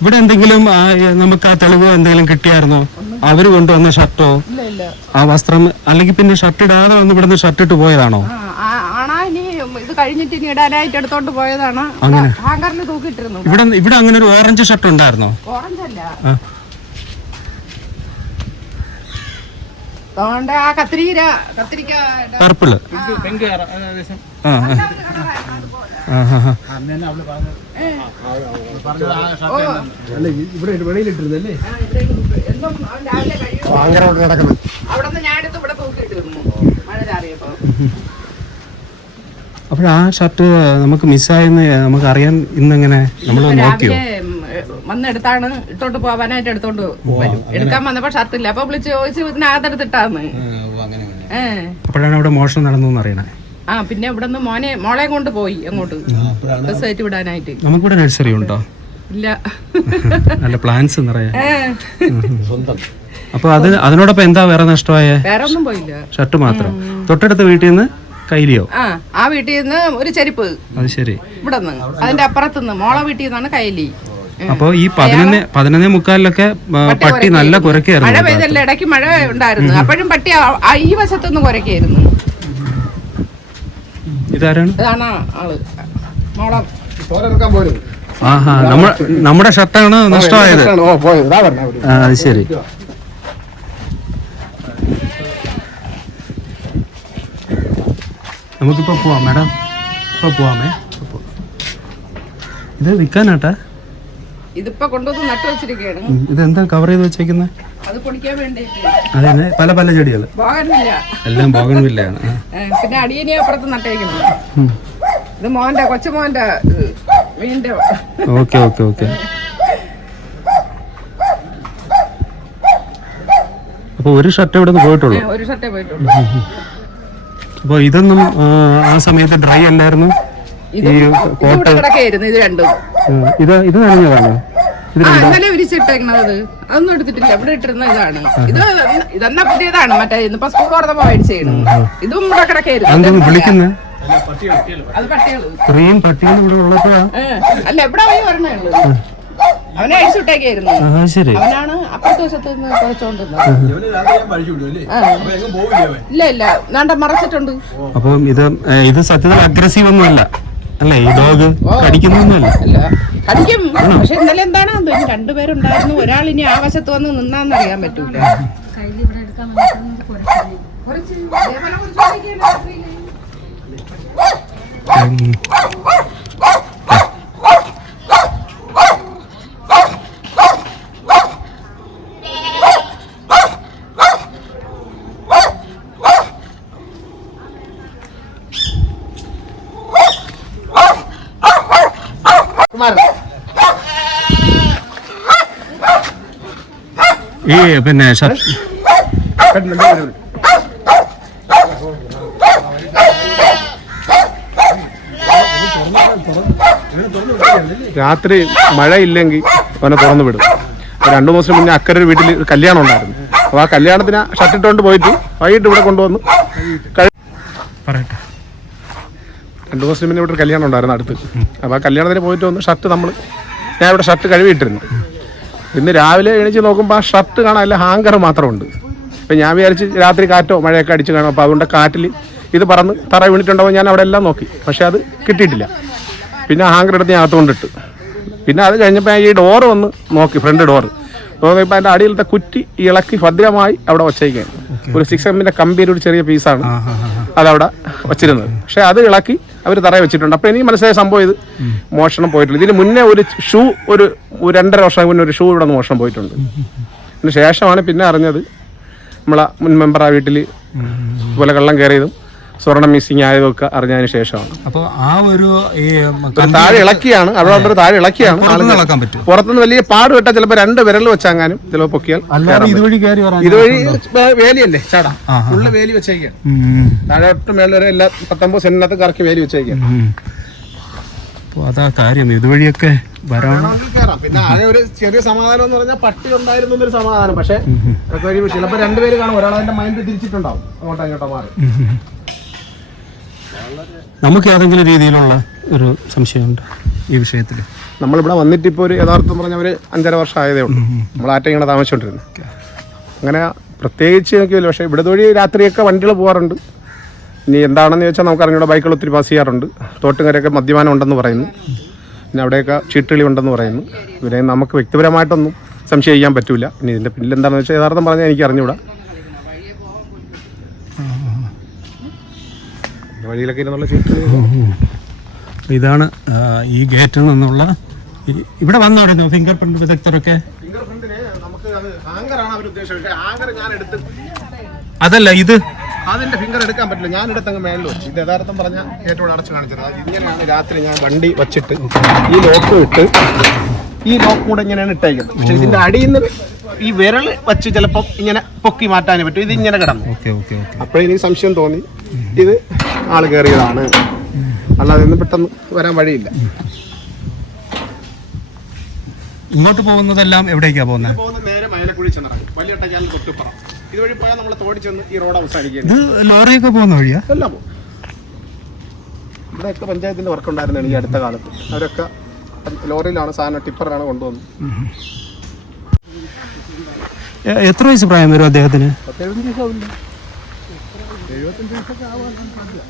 ഇവിടെ എന്തെങ്കിലും നമുക്ക് ആ തെളിവോ എന്തെങ്കിലും കിട്ടിയായിരുന്നോ? അവര് കൊണ്ടുവന്ന ഷർട്ടോ ആ വസ്ത്രം, അല്ലെങ്കിൽ പിന്നെ ഷർട്ട് ഇടാതെ വന്ന് ഇവിടുന്ന് ഷർട്ട് ഇട്ട് പോയതാണോ? ആണാ, ഇനി ഇത് കഴിഞ്ഞിട്ട് ഇനി ഇടാനായിട്ട് എടുത്തോണ്ട് പോയതാണ്. ഹാങ്കറിൽ തൂക്കിട്ടിരുന്നു. ഇവിടെ അങ്ങനെ ഒരു ഓറഞ്ച് ഷർട്ട് ഉണ്ടായിരുന്നോ? ഓറഞ്ച് അല്ല, ആ കത്തിരിക്ക പർപ്പിള്. ഇവിടെ വെളിയിലിട്ടിരുന്നല്ലേ? അവിടെ ഞാൻ എടുത്ത് ഇവിടെ തൂക്കിട്ടിരുന്നു മഴ ചാറിയപ്പോ. അപ്പോൾ ആ ഷർട്ട് നമുക്ക് മിസ്സായെന്ന് നമുക്ക് അറിയാൻ ഇന്നെങ്ങനെ നമ്മൾ നോക്കിയോ? വന്നെടുത്താണ് ഇട്ടോണ്ട് പോവാനായിട്ട് എടുത്തോണ്ട് വരും. എടുക്കാൻ വന്നപ്പോ ഷർട്ടില്ല. അപ്പൊ വിളിച്ച് ചോദിച്ചു ഇതിനകത്തെടുത്തിട്ടാന്ന്. അപ്പോഴാണ് അവിടെ മോഷണം നടന്നു അറിയണേ. പിന്നെ ഇവിടെ നിന്ന് മോളെ കൊണ്ട് പോയി അങ്ങോട്ട് ബസ് കയറ്റി വിടാനായിട്ട്. നമുക്കിവിടെ നഴ്സറി ഉണ്ടോ? ഇല്ല. നല്ല പ്ലാൻസ് നിറയെ. അപ്പൊ അതിനോടൊപ്പം എന്താ വേറെ നഷ്ടമായ? വേറെ ഒന്നും പോയില്ല, ഷർട്ട് മാത്രം. തൊട്ടടുത്ത വീട്ടിൽ നിന്ന് കൈലിയോ? ആ വീട്ടിൽ നിന്ന് ഒരു ചെരുപ്പ്. അത് ശരി. ഇവിടെ നിന്ന് അതിന്റെ അപ്പുറത്തുനിന്ന് മോളെ വീട്ടിൽ നിന്നാണ് കൈലി. അപ്പൊ ഈ 11:45 പട്ടി നല്ല കുരക്കായിരുന്നു. മഴ പെയ്തല്ലേ, ഇടയ്ക്ക് മഴ ഉണ്ടായിരുന്നു. അപ്പോഴും പട്ടി ഈ വശത്തുനിന്ന് കുരക്കായിരുന്നു. ഇതാരാണ്? ഇതാണ് ആള്, മോളെ. നമ്മുടെ ഷർട്ടാണ് നഷ്ടമായത്. അത് ശരി. നമുക്കിപ്പോ പോവാം മാഡം, ഇപ്പൊ പോവാമേ. ഇത് വിൽക്കാനാട്ടാ? ഇതിപ്പോ കൊണ്ടുവന്ന് നട്ടു വെച്ചിരിക്കുകയാണ്. ഇതെന്താ കവർ ചെയ്ത് വെച്ചേക്കുന്നത്? അത് പൊടിക്കാൻ വേണ്ടിട്ട്. അതെ, പല പല ചെടികൾ എല്ലാം ബോഗൺവില്ലയാണ്. പിന്നെ അടിയനെ അപ്പുറത്ത് നട്ടേക്കുന്നു. ഇത് മോന്റെ കൊച്ചുമോന്റെ വീണ്ടും. Okay okay okay. അപ്പൊ ഒരു ഷർട്ട് ഇവിടെ നിന്ന് പോയിട്ടുള്ളൂ? ഒരു ഷർട്ടേ പോയിട്ടുള്ളൂ. അപ്പൊ ഇതൊന്നും ആ സമയത്ത് ഡ്രൈ അല്ലായിരുന്നു? ഇത് കിടക്കായിരുന്നു. ഇത് രണ്ടും ഇത് നനഞ്ഞതാണ്. ഇന്നലെ വിരിച്ചിട്ടേക്കണത് അതൊന്നും എടുത്തിട്ടില്ല. ഇവിടെ ഇട്ടിരുന്ന ഇതാണ്. ഇതെന്നാ പുതിയതാണ്. മറ്റേ ഇന്നിപ്പോ സ്കൂൾ തുറന്നപ്പോ മേടിച്ചേണ്. ഇതും ഇവിടെ കിടക്കായിരുന്നു. വിളിക്കുന്നത് അത് പട്ടികള്. ഇത്രയും പട്ടികൾ ഇവിടെ ഉള്ളപ്പോഴാ? അല്ല, എവിടെ പോയി പറഞ്ഞേ ഉള്ളൂ. അവനെ അഴിച്ചുവിട്ടേക്കായിരുന്നു. അവനാണ് അപ്പുറത്തെ വശത്ത് നിന്ന് കുറച്ചോണ്ടിരുന്നത്. ഇല്ല ഇല്ല, നാണ്ട മറച്ചിട്ടുണ്ട്. അപ്പം ഇത് സത്യത്തിൽ അഗ്രസീവ് ഒന്നും അല്ല അല്ലേ? ഈ ഡോഗ് കടിക്കുന്നൊന്നുമല്ല. കടിക്കും. പക്ഷെ ഇന്നലെ എന്താണ് തോന്നി, രണ്ടുപേരുണ്ടായിരുന്നു. ഒരാൾ ഇനി ആ വശത്ത് വന്ന് നിന്നാന്ന് അറിയാൻ പറ്റൂല. ഈ പിന്നെ രാത്രി മഴയില്ലെങ്കിൽ അവനെ തുറന്നു വിടും. 2 ദിവസം മുന്നേ അക്കരെ വീട്ടിൽ ഒരു കല്യാണം ഉണ്ടായിരുന്നു. അപ്പോൾ ആ കല്യാണത്തിന് ഷർട്ട് ഇട്ടുകൊണ്ട് പോയിട്ട് വൈകിട്ട് ഇവിടെ കൊണ്ടുവന്ന് പറയട്ടെ. 2 ദിവസം മുന്നേ ഇവിടെ ഒരു കല്യാണം ഉണ്ടായിരുന്നു അടുത്ത്. അപ്പോൾ ആ കല്യാണത്തിന് പോയിട്ട് വന്ന് ഞാൻ ഇവിടെ ഷർട്ട് കഴുകിയിട്ടിരുന്നു. ഇന്ന് രാവിലെ എണീച്ച് നോക്കുമ്പോൾ ആ ഷർട്ട് കാണാൻ അല്ല ഹാങ്കർ മാത്രമുണ്ട്. അപ്പം ഞാൻ വിചാരിച്ച് രാത്രി കാറ്റോ മഴയൊക്കെ അടിച്ച് കാണും. അപ്പോൾ അതുകൊണ്ട് കാറ്റിൽ ഇത് പറന്ന് തറ വീണിട്ടുണ്ടാവും. ഞാൻ അവിടെ എല്ലാം നോക്കി, പക്ഷേ അത് കിട്ടിയിട്ടില്ല. പിന്നെ ഹാങ്കർ എടുത്ത് ഞാൻ അകത്തുകൊണ്ടിട്ട്. പിന്നെ അത് കഴിഞ്ഞപ്പോൾ ഈ ഡോറ് വന്ന് നോക്കി, ഫ്രണ്ട് ഡോറ് നോക്കിയപ്പോൾ അതിൻ്റെ അടിയിലത്തെ കുറ്റി ഇളക്കി ഭദ്രമായി അവിടെ വച്ചേക്കാണ്. ഒരു 6 mm കമ്പിയുടെ ഒരു ചെറിയ പീസാണ് അതവിടെ വച്ചിരുന്നത്. പക്ഷേ അത് ഇളക്കി അവർ തറയിൽ വെച്ചിട്ടുണ്ട്. അപ്പോൾ എനിക്ക് മനസ്സിലായ സംഭവം ഇത് മോഷണം പോയിട്ടില്ല. ഇതിന് മുന്നേ ഒരു ഷൂ ഒരു 2.5 വർഷം മുന്നേ ഒരു ഷൂ ഇവിടെ നിന്ന് മോഷണം പോയിട്ടുണ്ട്. അതിന് ശേഷമാണ് പിന്നെ അറിഞ്ഞത് നമ്മളെ മുൻ മെമ്പർ ആ വീട്ടിൽ ഇതുപോലെ കള്ളം കയറിയതും സ്വർണം മിസ്സിങ് ആയതൊക്കെ അറിഞ്ഞതിന് ശേഷമാണ്. അപ്പോൾ ആ ഒരു താഴെ ഇളക്കിയാണ് അവിടെ താഴെ ഇളക്കിയാണ് ഇളക്കാൻ പറ്റും. പുറത്തുനിന്ന് വലിയ പാട് വിട്ടാൽ ചിലപ്പോൾ 2 വിരൽ വെച്ചാങ്ങാനും ചിലപ്പോൾ പൊക്കിയാൽ ഇതുവഴി കയറി ഇതുവഴി വേലിയല്ലേ ചാടാ ഫുള്ള് വേലി വെച്ചേക്കാണ്. താഴെ ഒട്ടും മേളിൽ വരെ എല്ലാ 19 സെന്റിനകത്ത് കറക്കി വേലി വെച്ചേക്കാണ്. അപ്പോൾ അതാ കാര്യം, ഇതുവഴിയൊക്കെ വരാണം. പിന്നെ ആ ഒരു ചെറിയ സമാധാനം എന്ന് പറഞ്ഞാൽ പട്ടി ഉണ്ടായിരുന്നു എന്നൊരു സമാധാനം. പക്ഷെ ചിലപ്പോൾ 2 പേര് കാണും, ഒരാൾ അതിന്റെ മൈൻഡ് തിരിച്ചിട്ടുണ്ടാവും, അങ്ങോട്ടോ ഇങ്ങോട്ടോ മാറി. നമുക്ക് ഏതെങ്കിലും രീതിയിലുള്ള ഒരു സംശയമുണ്ട് ഈ വിഷയത്തിൽ? നമ്മളിവിടെ വന്നിട്ട് ഇപ്പോൾ ഒരു യഥാർത്ഥം പറഞ്ഞാൽ ഒരു 5.5 വർഷം ആയതേ ഉള്ളൂ. നമ്മൾ ആറ്റങ്ങനെ താമസിച്ചുകൊണ്ടിരുന്നു. അങ്ങനെ പ്രത്യേകിച്ച് എനിക്കില്ല. പക്ഷേ ഇവിടെ വഴി രാത്രിയൊക്കെ വണ്ടികൾ പോകാറുണ്ട്. ഇനി എന്താണെന്ന് ചോദിച്ചാൽ നമുക്ക് അറിഞ്ഞൂടെ, ബൈക്കുകൾ ഒത്തിരി പാസ് ചെയ്യാറുണ്ട്. തോട്ടുകരയൊക്കെ മദ്യപാനം ഉണ്ടെന്ന് പറയുന്നു. പിന്നെ അവിടെയൊക്കെ ചീട്ടുകളി ഉണ്ടെന്ന് പറയുന്നു. ഇവരെ നമുക്ക് വ്യക്തിപരമായിട്ടൊന്നും സംശയം ചെയ്യാൻ പറ്റില്ല. ഇനി ഇതിൻ്റെ പിന്നിൽ എന്താണെന്ന് വെച്ചാൽ യഥാർത്ഥം പറഞ്ഞാൽ എനിക്ക് അറിഞ്ഞൂടാ. വഴിയിലൊക്കെ ഇരുന്നുള്ള ചീട്ടുകളി. ഇതാണ് ഈ ഗേറ്റിൽ നിന്നുള്ള ഇവിടെ വന്നോടുന്നു ഫിംഗർ പ്രിന്റ് വിദഗ്ധരൊക്കെ. ഫിംഗർ പ്രിന്റിന് നമുക്ക് അത് ഹാങ്കറാണ് അവർ ഉദ്ദേശിച്ചത്. ഹാങ്കർ ഞാൻ എടുത്ത് അതല്ല ഇത് അതിന്റെ ഫിംഗർ എടുക്കാൻ പറ്റില്ല. ഞാൻ എടുത്തങ്ങ് മേളിൽ വെച്ചു. ഇത് യഥാർത്ഥം പറഞ്ഞാൽ ഏറ്റവും അടച്ചു കാണിച്ചത്. അത് ഇങ്ങനെയാണ് രാത്രി ഞാൻ വണ്ടി വച്ചിട്ട് ഈ ലോക്ക് ഇട്ട് ഈ ലോക്ക് കൂടെ ഇങ്ങനെയാണ് ഇട്ടേക്കുന്നത്. പക്ഷെ ഇതിന്റെ അടിയിൽ നിന്ന് ഈ വിരൽ വച്ച് ചിലപ്പോൾ ഇങ്ങനെ പൊക്കി മാറ്റാനേ പറ്റും. ഇത് ഇങ്ങനെ കിടന്നു. അപ്പോഴെനിക്ക് സംശയം തോന്നി ഇത് ആള് കയറിയതാണ്, അല്ലാതെ ഇന്ന് പെട്ടെന്ന് വരാൻ വഴിയില്ല. ഇങ്ങോട്ട് പോകുന്നതെല്ലാം എവിടേക്കാ പോകുന്നത്? നേരെ മൈലക്കുഴി ചെന്നിറങ്ങും. വലിയ ടക്കാലിന് തൊട്ടുപ്പുറം. ഇതുവഴി പോയാൽ നമ്മൾ തോടി ചെന്ന് ഈ റോഡ് അവസാനിക്കുകയാണ്. ലോറിയൊക്കെ പോകുന്ന വഴിയാ? എല്ലാം പോകും. ഇവിടെയൊക്കെ പഞ്ചായത്തിന്റെ വർക്ക് ഉണ്ടായിരുന്നാണ് ഈ അടുത്ത കാലത്ത്. അവരൊക്കെ ലോറിയിലാണ് സാധനം, ടിപ്പറിലാണ് കൊണ്ടുവന്നത്. എത്ര വയസ്സ് പ്രായം വരും അദ്ദേഹത്തിന്? 75 വയസ്സാവില്ല, 75 വയസ്സൊക്കെ ആവാൻ സാധ്യത.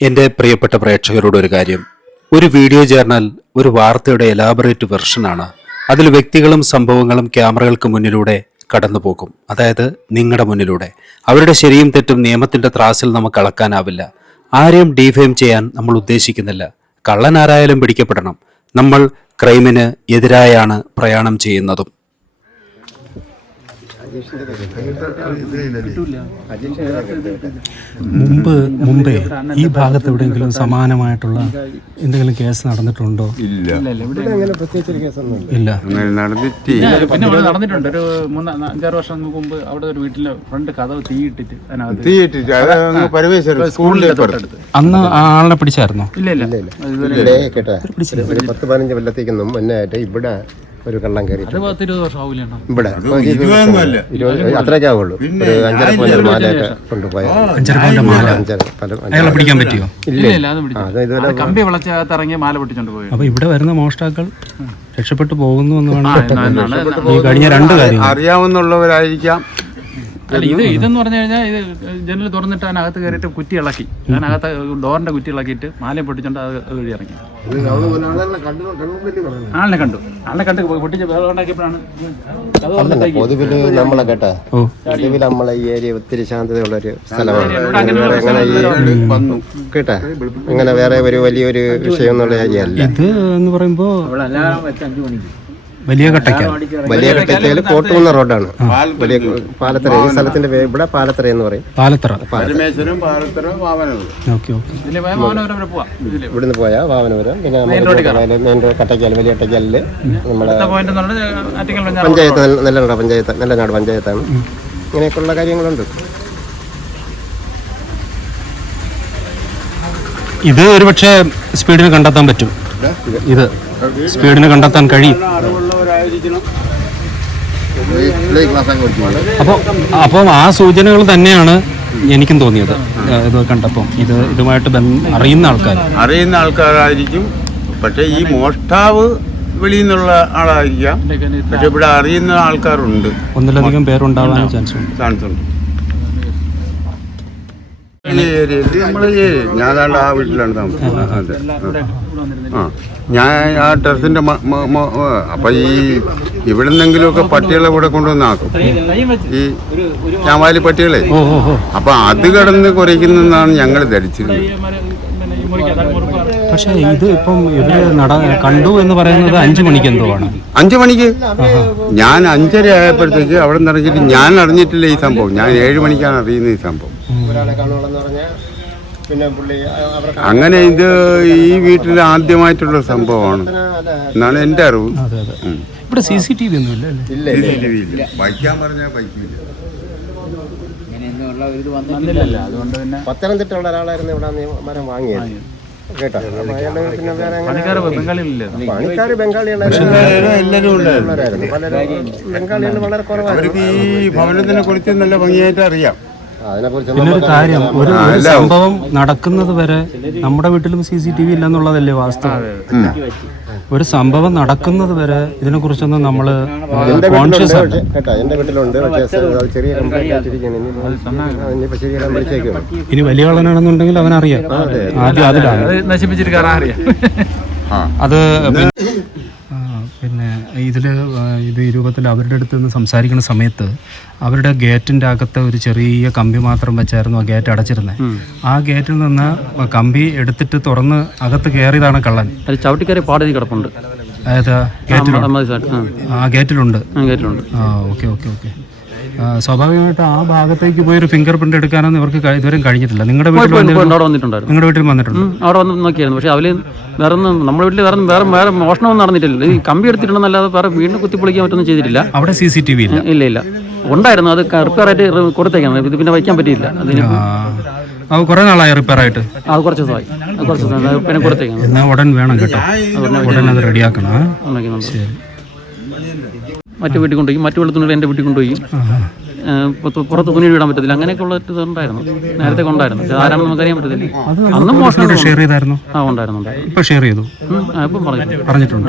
എൻ്റെ പ്രിയപ്പെട്ട പ്രേക്ഷകരോട് ഒരു കാര്യം, ഒരു വീഡിയോ ജേർണൽ ഒരു വാർത്തയുടെ എലാബറേറ്റ് വെർഷനാണ്. അതിൽ വ്യക്തികളും സംഭവങ്ങളും ക്യാമറകൾക്ക് മുന്നിലൂടെ കടന്നു പോകും. അതായത് നിങ്ങളുടെ മുന്നിലൂടെ. അവരുടെ ശരിയും തെറ്റും നിയമത്തിൻ്റെ ത്രാസിൽ നമുക്ക് അളക്കാനാവില്ല. ആരെയും ഡീഫെയിം ചെയ്യാൻ നമ്മൾ ഉദ്ദേശിക്കുന്നില്ല. കള്ളൻ ആരായാലും പിടിക്കപ്പെടണം. നമ്മൾ ക്രൈമിന് എതിരായാണ് പ്രയാണം ചെയ്യുന്നതും. മുമ്പേ ഈ ഭാഗത്ത് എവിടെയെങ്കിലും സമാനമായിട്ടുള്ള എന്തെങ്കിലും കേസ് നടന്നിട്ടുണ്ടോ? ഇല്ല, പിന്നെ ഇവിടെ നടന്നിട്ടുണ്ട്. ഒരു 3-5 വർഷം മുമ്പ് അവിടെ ഒരു വീട്ടിലെ ഫ്രണ്ട് കഥവ് തീയിട്ടിട്ട് സ്കൂളിലെ തൊട്ടടുത്ത്. അന്ന് ആ ആളിനെ പിടിച്ചായിരുന്നോ? ഇല്ല. 10-15 കൊല്ലത്തേക്കൊന്നും മുന്നായിട്ട് ഇവിടെ ഒരു കള്ളം കയറി അത് 10-20 വർഷം ആവില്ല. ഇവിടെ 20 അത്രയൊക്കെ ആവുള്ളൂ. ഒരു 5.5 പവന്റെ മാലയൊക്കെ കൊണ്ടുപോയാൽ 5.5 പവന്റെ മാല അയാളെ പിടിക്കാൻ പറ്റിയോ? ഇല്ല, അത് ഇതുവരെ കമ്പി വിളച്ചകത്ത് ഇറങ്ങി മാല പൊട്ടിച്ചോണ്ട് പോയി. അപ്പൊ ഇവിടെ വരുന്ന മോഷ്ടാക്കൾ രക്ഷപ്പെട്ടു പോകുന്നു എന്നാണ് ഈ കഴിഞ്ഞ 2 കാര്യങ്ങൾ അറിയാവുന്നവരായിരിക്കാം. അല്ല, ഇതെന്ന് പറഞ്ഞു കഴിഞ്ഞാൽ ഇത് ജനൽ തുറന്നിട്ട് അതിനകത്ത് കയറിയിട്ട് കുറ്റി ഇളക്കി, അതിനകത്ത് ഡോറിന്റെ കുറ്റി ഇളക്കിയിട്ട് മാലയും പൊട്ടിച്ചോണ്ട് അത് വഴി ഇറങ്ങി. ആളിനെ കണ്ടു പൊട്ടിച്ച് ഉണ്ടാക്കിയപ്പോഴാണ് പൊതുവിൽ നമ്മളെ കേട്ടാ, പൊതുവിൽ നമ്മളെ ഈ ഏരിയ ഒത്തിരി ശാന്തതയുള്ള ഒരു സ്ഥലമാണ്. അങ്ങനെ ഈ കേട്ടാ അങ്ങനെ വേറെ ഒരു വലിയൊരു വിഷയം എന്നുള്ള ഏരിയ അല്ല ഇത് എന്ന് പറയുമ്പോ. വലിയ കട്ടയ്ക്കൽ കോട്ടുകുന്ന റോഡാണ്. വലിയ പാലത്തറ, ഈ സ്ഥലത്തിന്റെ ഇവിടെ പാലത്തറ എന്ന് പറയും. ഇവിടുന്ന് പോയാൽ വാവനപുരം, പിന്നെ മെയിൻ റോഡ് കട്ടയ്ക്കൽ, വലിയ കട്ടയ്ക്കലില് നമ്മുടെ പഞ്ചായത്ത്, നെല്ലനാട് പഞ്ചായത്താണ്. ഇങ്ങനെയൊക്കെയുള്ള കാര്യങ്ങളുണ്ട്. ഇത് ഒരു പക്ഷേ സ്പീഡിന് കണ്ടെത്താൻ പറ്റും. ഇത് സ്പീഡിന് കണ്ടെത്താൻ കഴിയും. അപ്പോൾ ആ സൂചനകൾ തന്നെയാണ് എനിക്കും തോന്നിയത് ഇത് കണ്ടപ്പോൾ. ഇതുമായിട്ട് അറിയുന്ന ആൾക്കാരായിരിക്കും. പക്ഷെ ഈ മോഷ്ടാവ് വെളിയിൽ നിന്നുള്ള ആളായിരിക്കാം. പക്ഷെ ഇവിടെ അറിയുന്ന ആൾക്കാരുണ്ട്, ഒന്നിലധികം പേരുണ്ടാവാൻ ചാൻസ് ഉണ്ട്. ഞാൻ ആ വീട്ടിലാണ് താമസം. ഞാൻ ആ ടെറസിന്റെ അപ്പൊ ഈ ഇവിടെ നിന്നെങ്കിലുമൊക്കെ പട്ടികളെ ഇവിടെ കൊണ്ടുവന്നാക്കും, ഈ ചാവാലി പട്ടികളെ. അപ്പൊ അത് കിടന്ന് കുറയ്ക്കുന്നെന്നാണ് ഞങ്ങൾ ധരിച്ചിരുന്നത്. പക്ഷേ ഇത് ഇപ്പം ഇവര് കണ്ടു എന്ന് പറയുന്നത് 5 മണിക്ക് എന്തോ ആണ്. 5 മണിക്ക് ഞാൻ 5:30 ആയപ്പോഴത്തേക്ക് അവിടെ നിന്ന് ഇറങ്ങിയിട്ട് ഞാൻ അറിഞ്ഞിട്ടില്ല ഈ സംഭവം. ഞാൻ 7 മണിക്കാണ് അറിയുന്നത് ഈ സംഭവം. അങ്ങനെ ഇത് ഈ വീട്ടിൽ ആദ്യമായിട്ടുള്ള സംഭവമാണ് എന്നാണ് എൻ്റെ അറിവ്. ഇവിടെ CCTV ഒന്നും ഇല്ല. വയ്ക്കാൻ പറഞ്ഞാൽ വയ്ക്കില്ല. പത്തനംതിട്ട ഉള്ള ഒരാളായിരുന്നു ഇവിടെ മരം വാങ്ങിയത് കേട്ടോ. പണിക്കാർ എല്ലാവരും ഉണ്ടായിരുന്നു. ബംഗാളികൾ വളരെ കുറവാണ്. അവർക്ക് ഈ ഭവനത്തിനെ കുറിച്ച് നല്ല ഭംഗിയായിട്ട് അറിയാം. പിന്നൊരു കാര്യം, ഒരു സംഭവം നടക്കുന്നത് വരെ നമ്മുടെ വീട്ടിലും CCTV ഇല്ല എന്നുള്ളതല്ലേ വാസ്തവം. ഒരു സംഭവം നടക്കുന്നത് വരെ ഇതിനെ കുറിച്ചൊന്നും നമ്മള് കോൺഷ്യസ് ആണ്. എന്റെ വീട്ടിലുണ്ട്. ചെറിയ ഇനി വലിയ കളനാണെന്നുണ്ടെങ്കിൽ അവനറിയാം. ആദ്യം അതിലാണ് അത്. പിന്നെ ഇത് രൂപത്തിൽ അവരുടെ അടുത്ത് നിന്ന് സംസാരിക്കുന്ന സമയത്ത് അവരുടെ ഗേറ്റിൻ്റെ അകത്ത് ഒരു ചെറിയ കമ്പി മാത്രം വെച്ചായിരുന്നു ആ ഗേറ്റ് അടച്ചിരുന്നത്. ആ ഗേറ്റിൽ നിന്ന് കമ്പി എടുത്തിട്ട് തുറന്ന് അകത്ത് കയറിയതാണ് കള്ളൻ. ചവിട്ടിക്കറി പാടി കിടപ്പുണ്ട്. അതായത് ഗേറ്റിലുണ്ട്. ഓക്കെ. സ്വാഭാവികമായിട്ട് ആ ഭാഗത്തേക്ക് പോയി ഒരു ഫിംഗർ പ്രിന്റ് എടുക്കാനൊന്നും ഇവർക്ക് ഇതുവരെ കഴിഞ്ഞിട്ടില്ല. നിങ്ങളുടെ വീട്ടിൽ വന്നിട്ടുണ്ട്? അവിടെ വന്ന് നോക്കിയായിരുന്നു. പക്ഷെ അവര് വേറെ നമ്മുടെ വീട്ടിൽ വേറെ മോഷണമൊന്നും നടന്നിട്ടില്ല. ഈ കമ്പി എടുത്തിട്ടുണ്ടെന്നല്ലാതെ വേറെ വീണ്ടും കുത്തിപ്പൊളിക്കാൻ പറ്റൊന്നും ചെയ്തിട്ടില്ല. അവിടെ CCTV ഇല്ല. ഉണ്ടായിരുന്നു, അത് റിപ്പയർ ആയിട്ട് കൊടുത്തേക്കാണ്. ഇത് പിന്നെ വയ്ക്കാൻ പറ്റിയില്ല. അത് കുറെ നാളായി റിപ്പയർ ആയിട്ട്. അത് കുറച്ച് ദിവസമായി പിന്നെ കൊടുത്തേക്കാണ്. എന്നാൽ ഉടൻ വേണം കേട്ടോ, ഉടൻ അത് റെഡിയാക്കണം. മറ്റു വീട്ടിൽ കൊണ്ടുപോയി, മറ്റു വെള്ളത്തുണികൾ എൻ്റെ വീട്ടിൽ കൊണ്ടുപോയി. പുറത്ത് തുണി ഇടാൻ പറ്റത്തില്ല. അങ്ങനെയൊക്കെ ഉള്ള ഇതുണ്ടായിരുന്നു, നേരത്തെ ഉണ്ടായിരുന്നു. ആരാണെന്ന് നമുക്കറിയാൻ പറ്റത്തില്ല. അന്നും മോശം ഷെയർ ചെയ്തായിരുന്നു. ഉണ്ടായിരുന്നു. ഇപ്പൊ ഷെയർ ചെയ്തു. ഇപ്പം പറഞ്ഞിട്ടുണ്ട്.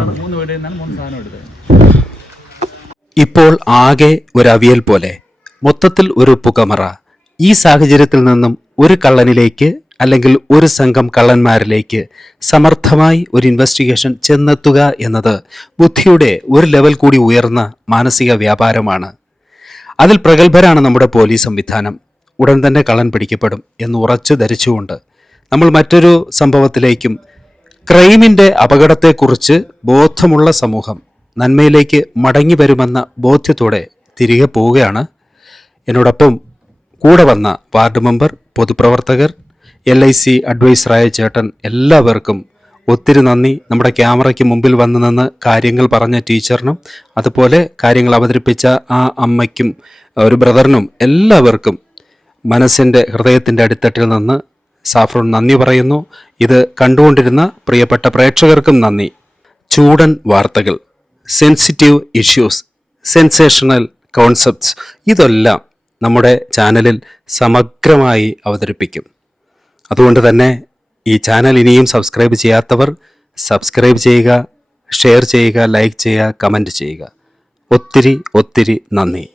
ഇപ്പോൾ ആകെ ഒരു അവിയൽ പോലെ, മൊത്തത്തിൽ ഒരു പുകമറ. ഈ സാഹചര്യത്തിൽ നിന്നും ഒരു കള്ളനിലേക്ക് അല്ലെങ്കിൽ ഒരു സംഘം കള്ളന്മാരിലേക്ക് സമർത്ഥമായി ഒരു ഇൻവെസ്റ്റിഗേഷൻ ചെന്നെത്തുക എന്നത് ബുദ്ധിയുടെ ഒരു ലെവൽ കൂടി ഉയർന്ന മാനസിക വ്യാപാരമാണ്. അതിൽ പ്രഗത്ഭരാണ് നമ്മുടെ പോലീസ് സംവിധാനം. ഉടൻ തന്നെ കള്ളൻ പിടിക്കപ്പെടും എന്ന് ഉറച്ചു ധരിച്ചുകൊണ്ട് നമ്മൾ മറ്റൊരു സംഭവത്തിലേക്കും, ക്രൈമിൻ്റെ അപകടത്തെക്കുറിച്ച് ബോധമുള്ള സമൂഹം നന്മയിലേക്ക് മടങ്ങി വരുമെന്ന ബോധ്യത്തോടെ തിരികെ പോവുകയാണ്. എന്നോടൊപ്പം കൂടെ വന്ന വാർഡ് മെമ്പർ, പൊതുപ്രവർത്തകർ, LIC അഡ്വൈസറായ ചേട്ടൻ, എല്ലാവർക്കും ഒത്തിരി നന്ദി. നമ്മുടെ ക്യാമറയ്ക്ക് മുമ്പിൽ വന്നു നിന്ന് കാര്യങ്ങൾ പറഞ്ഞ ടീച്ചറിനും അതുപോലെ കാര്യങ്ങൾ അവതരിപ്പിച്ച ആ അമ്മയ്ക്കും ഒരു ബ്രദറിനും എല്ലാവർക്കും മനസ്സിൻ്റെ ഹൃദയത്തിൻ്റെ അടിത്തട്ടിൽ നിന്ന് സാഫ്രോൺ നന്ദി പറയുന്നു. ഇത് കണ്ടുകൊണ്ടിരുന്ന പ്രിയപ്പെട്ട പ്രേക്ഷകർക്കും നന്ദി. ചൂടൻ വാർത്തകൾ സെൻസിറ്റീവ് ഇഷ്യൂസ്, സെൻസേഷണൽ കോൺസെപ്റ്റ്സ്, ഇതെല്ലാം നമ്മുടെ ചാനലിൽ സമഗ്രമായി അവതരിപ്പിക്കും. അതുകൊണ്ട് തന്നെ ഈ ചാനൽ ഇനിയും സബ്സ്ക്രൈബ് ചെയ്യാത്തവർ സബ്സ്ക്രൈബ് ചെയ്യുക, ഷെയർ ചെയ്യുക, ലൈക്ക് ചെയ്യുക, കമൻറ്റ് ചെയ്യുക. ഒത്തിരി നന്ദി.